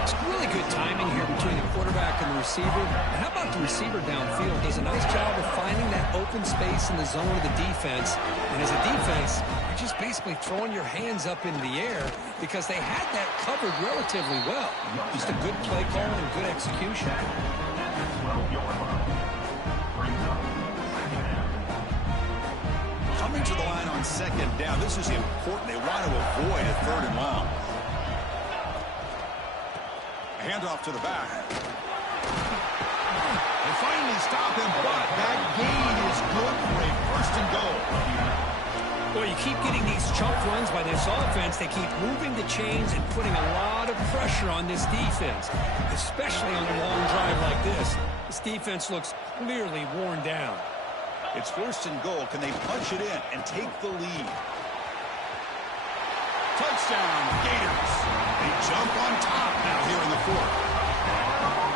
It's really good timing here between the quarterback and the receiver. And how about the receiver downfield? Does a nice job of finding that open space in the zone of the defense. And as a defense, you're just basically throwing your hands up into the air because they had that covered relatively well. Just a good play call and good execution. Coming to the line on 2nd down. This is important. They want to avoid a 3rd and long. Handoff to the back. They finally stop him, but that gain is good for a first and goal. Well, you keep getting these chunk runs by this offense. They keep moving the chains and putting a lot of pressure on this defense, especially on a long drive like this. This defense looks clearly worn down. It's first and goal. Can they punch it in and take the lead? Touchdown, Gators. They jump on top now here in the 4th.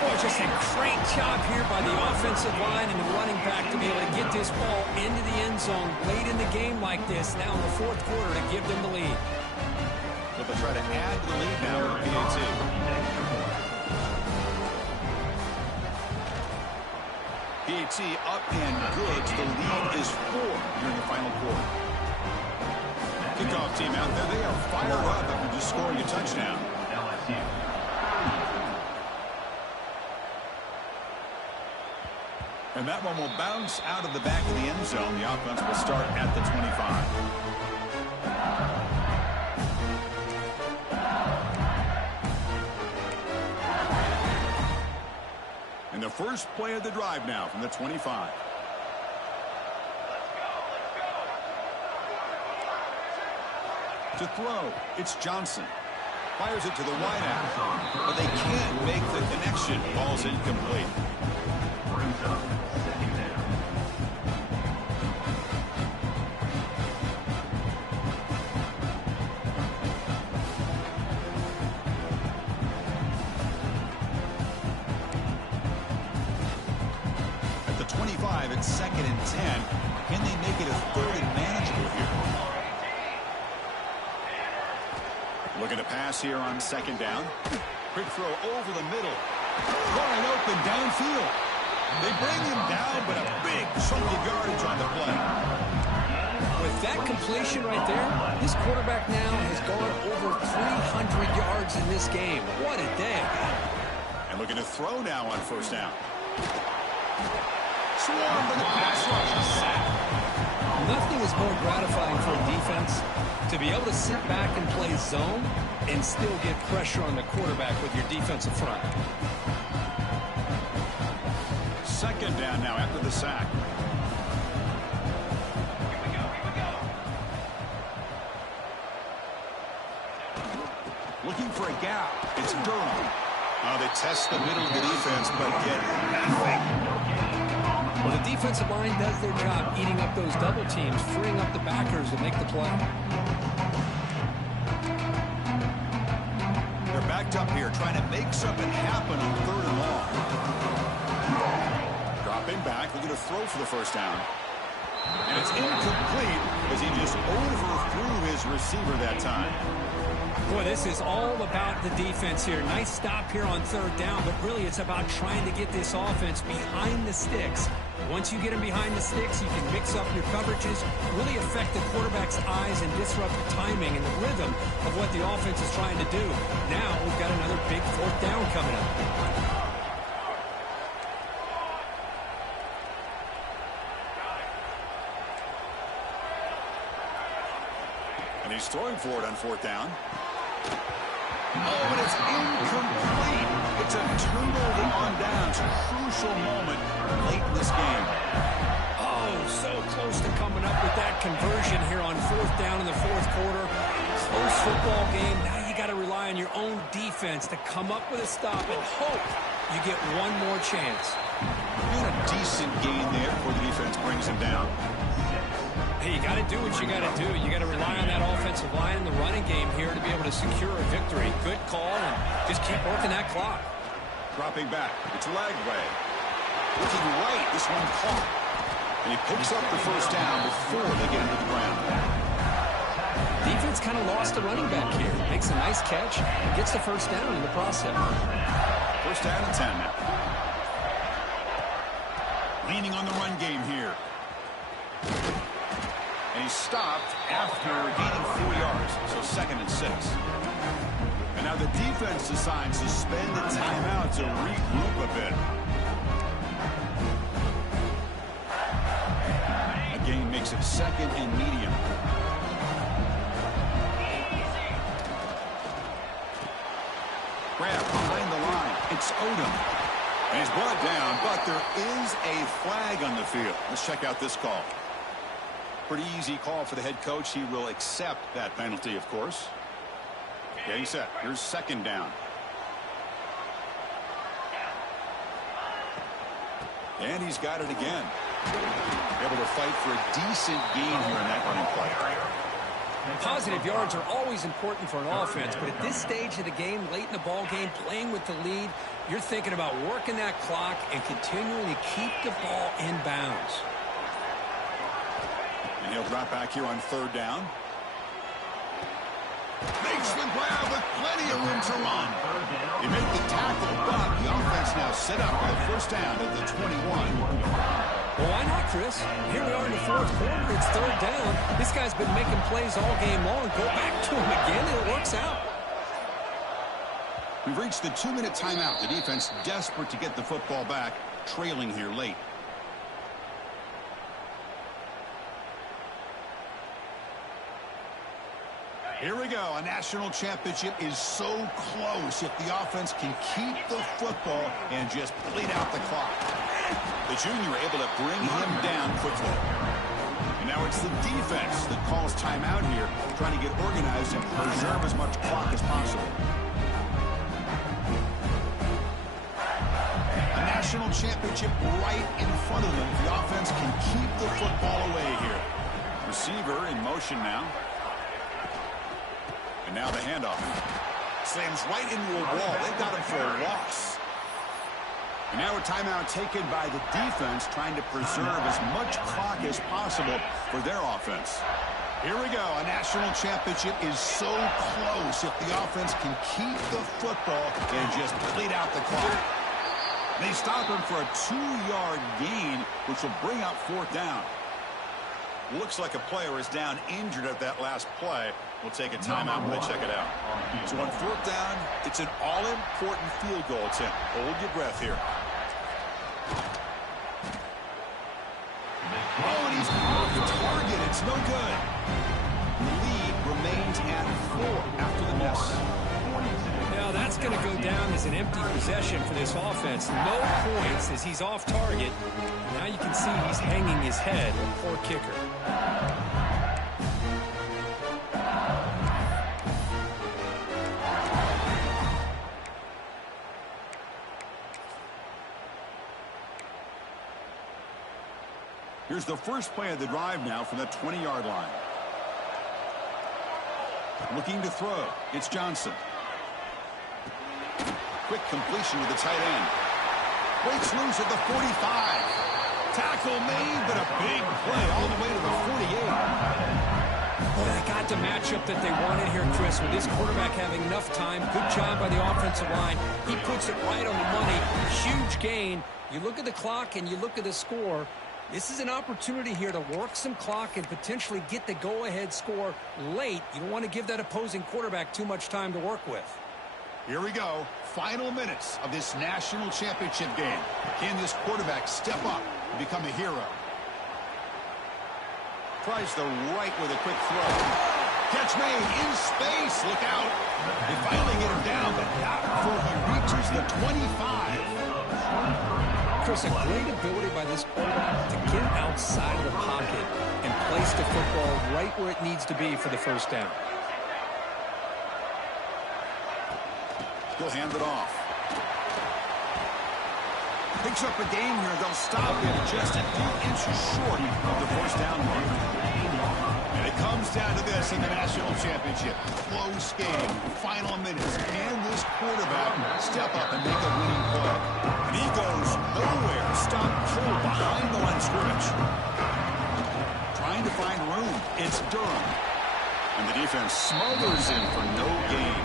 Boy, just a great job here by the offensive line and the running back to be able to get this ball into the end zone late in the game like this, now in the 4th quarter, to give them the lead. So they'll try to add to the lead now with PAT. PAT up and good. The lead is 4 here in the final quarter. Kickoff team out there. They are fired up after just scoring a touchdown. LSU. And that one will bounce out of the back of the end zone. The offense will start at the 25. And the first play of the drive now from the 25. To throw, it's Johnson. Fires it to the wideout, but they can't make the connection. Ball's incomplete. Brings up 2nd down. At the 25, it's 2nd and 10. Can they make it a 3rd and manageable here? Looking to pass here on 2nd down. Quick throw over the middle. Wide open downfield. They bring him down, but a big chunk of yardage on the play. With that completion right there, this quarterback now has gone over 300 yards in this game. What a day. And looking to throw now on first down. Swarm for the pass rush. Sack. Nothing is more gratifying for a defense to be able to sit back and play zone and still get pressure on the quarterback with your defensive front. 2nd down now after the sack. Looking for a gap. It's Durham. They test the middle of the defense, but get nothing. Well, the defensive line does their job eating up those double teams, freeing up the backers to make the play. They're backed up here trying to make something happen on 3rd and long. Dropping back, looking to throw for the first down. And it's incomplete as he just overthrew his receiver that time. Boy, this is all about the defense here. Nice stop here on 3rd down, but really it's about trying to get this offense behind the sticks. Once you get them behind the sticks, you can mix up your coverages, really affect the quarterback's eyes and disrupt the timing and the rhythm of what the offense is trying to do. Now we've got another big 4th down coming up. And he's throwing for it on 4th down. Oh, and it's incomplete. It's a turnover on downs. A crucial moment late in this game. Oh, so close to coming up with that conversion here on 4th down in the 4th quarter. Close football game. Now you got to rely on your own defense to come up with a stop and hope you get one more chance. Got a decent gain there before the defense brings him down. Hey, you got to do what you got to do. You got to rely on that offensive line in the running game here to be able to secure a victory. Good call, and just keep working that clock. Dropping back. It's leg way. Looking right. This one caught. And he picks up the first down before they get into the ground. Defense kind of lost the running back here. Makes a nice catch. Gets the first down in the process. First down and 10 now. Leaning on the run game here. And he's stopped after gaining 4 yards. So 2nd and 6. And now the defense decides to spend the timeout to regroup a bit. A gain makes it 2nd and medium. Grab behind the line. It's Odom. And he's brought down, but there is a flag on the field. Let's check out this call. Pretty easy call for the head coach. He will accept that penalty, of course. Getting set. Here's 2nd down. And he's got it again. Able to fight for a decent gain here in that running play. Positive yards are always important for an offense, but at this stage of the game, late in the ball game, playing with the lead, you're thinking about working that clock and continuing to keep the ball in bounds. And he'll drop back here on 3rd down. Makes the grab with plenty of room to run. He made the tackle, but the offense now set up for the first down at the 21. Well, why not, Chris? Here we are in the 4th quarter. It's 3rd down. This guy's been making plays all game long. Go back to him again, and it works out. We've reached the 2-minute timeout. The defense desperate to get the football back, trailing here late. Here we go. A national championship is so close if the offense can keep the football and just bleed out the clock. The junior able to bring him down quickly. And now it's the defense that calls timeout here, trying to get organized and preserve as much clock as possible. A national championship right in front of them. The offense can keep the football away here. Receiver in motion now. And now the handoff. Slams right into a wall. They've got him for a loss. And now a timeout taken by the defense, trying to preserve as much clock as possible for their offense. Here we go. A national championship is so close if the offense can keep the football and just bleed out the clock. They stop him for a 2-yard gain, which will bring up 4th down. Looks like a player is down injured at that last play. We'll take a timeout when they check it out. So on 4th down, it's an all-important field goal attempt. Hold your breath here. Oh, and he's off target. It's no good. The lead remains at 4 after the miss. Now that's going to go down as an empty possession for this offense. No points as he's off target. Now you can see he's hanging his head. Poor kicker. Here's the first play of the drive now from the 20-yard line. Looking to throw. It's Johnson. Quick completion to the tight end. Breaks loose at the 45. Tackle made, but a big play all the way to the 48. Boy, they got the matchup that they wanted here, Chris, with this quarterback having enough time. Good job by the offensive line. He puts it right on the money. Huge gain. You look at the clock and you look at the score. This is an opportunity here to work some clock and potentially get the go-ahead score late. You don't want to give that opposing quarterback too much time to work with. Here we go. Final minutes of this national championship game. Can this quarterback step up and become a hero? Tries the right with a quick throw. Catch made in space. Look out. They finally get him down, but not before he reaches the 25. Chris, a great ability by this quarterback to get outside of the pocket and place the football right where it needs to be for the first down. He'll hand it off. Picks up a gain here. They'll stop him just a few inches short of the first down mark. And it comes down to this in the national championship. Close game. Final minutes. Can this quarterback step up and make a winning play? And he goes nowhere. Stop cold behind the line of scrimmage. Trying to find room. It's Durham. And the defense smothers him for no gain.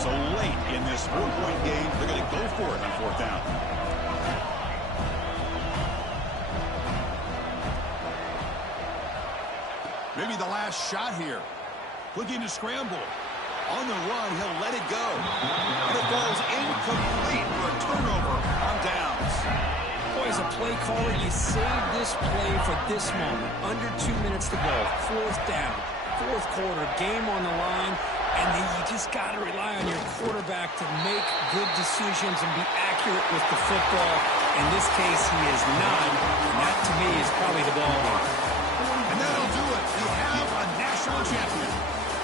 So late in this 4-point game, they're going to go for it on fourth down. Maybe the last shot here. Looking to scramble. On the run, he'll let it go. And it falls incomplete for a turnover on downs. Boy, as a play caller, you save this play for this moment. Under 2 minutes to go. Fourth down. Fourth quarter. Game on the line. And then you just got to rely on your quarterback to make good decisions and be accurate with the football. In this case, he is not. And that, to me, is probably the ball game. And that'll do it. We have a national champion.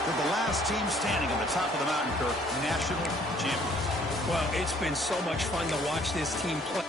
They're the last team standing on the top of the mountain, Kirk. National champions. Well, it's been so much fun to watch this team play.